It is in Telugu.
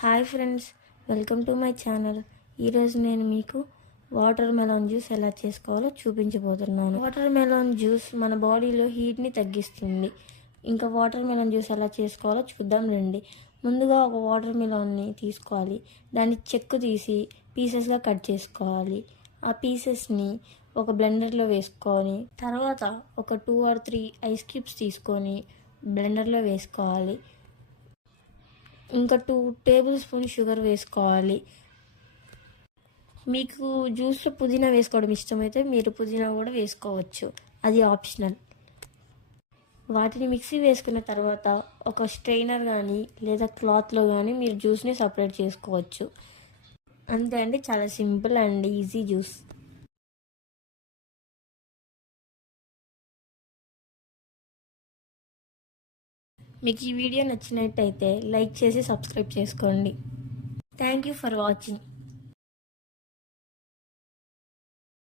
Hi friends welcome to my channel. ఈరోజు నేను మీకు వాటర్ మెలాన్ జ్యూస్ ఎలా చేసుకోవాలో చూపించబోతున్నాను. వాటర్ మెలాన్ జ్యూస్ మన బాడీలో హీట్ని తగ్గిస్తుంది. ఇంకా వాటర్ మెలాన్ జ్యూస్ ఎలా చేసుకోవాలో చూద్దాం రండి. ముందుగా ఒక వాటర్ మెలాన్ని తీసుకోవాలి. దాన్ని చెక్కు తీసి పీసెస్గా కట్ చేసుకోవాలి. ఆ పీసెస్ని ఒక బ్లెండర్లో వేసుకొని తర్వాత ఒక two or three ice cubes తీసుకొని బ్లెండర్లో వేసుకోవాలి. ఇంకా టూ టేబుల్ స్పూన్ షుగర్ వేసుకోవాలి. మీకు జ్యూస్లో పుదీనా వేసుకోవడం ఇష్టమైతే మీరు పుదీనా కూడా వేసుకోవచ్చు. అది ఆప్షనల్ వాటిని మిక్సీ వేసుకున్న తర్వాత ఒక స్ట్రైనర్ కానీ లేదా క్లాత్లో కానీ మీరు జ్యూస్ని సపరేట్ చేసుకోవచ్చు. అంతే అండి చాలా సింపుల్ అండ్ ఈజీ జ్యూస్ మీకు ఈ వీడియో నచ్చినట్టయితే లైక్ చేసి సబ్స్క్రైబ్ చేసుకోండి. Thank you for watching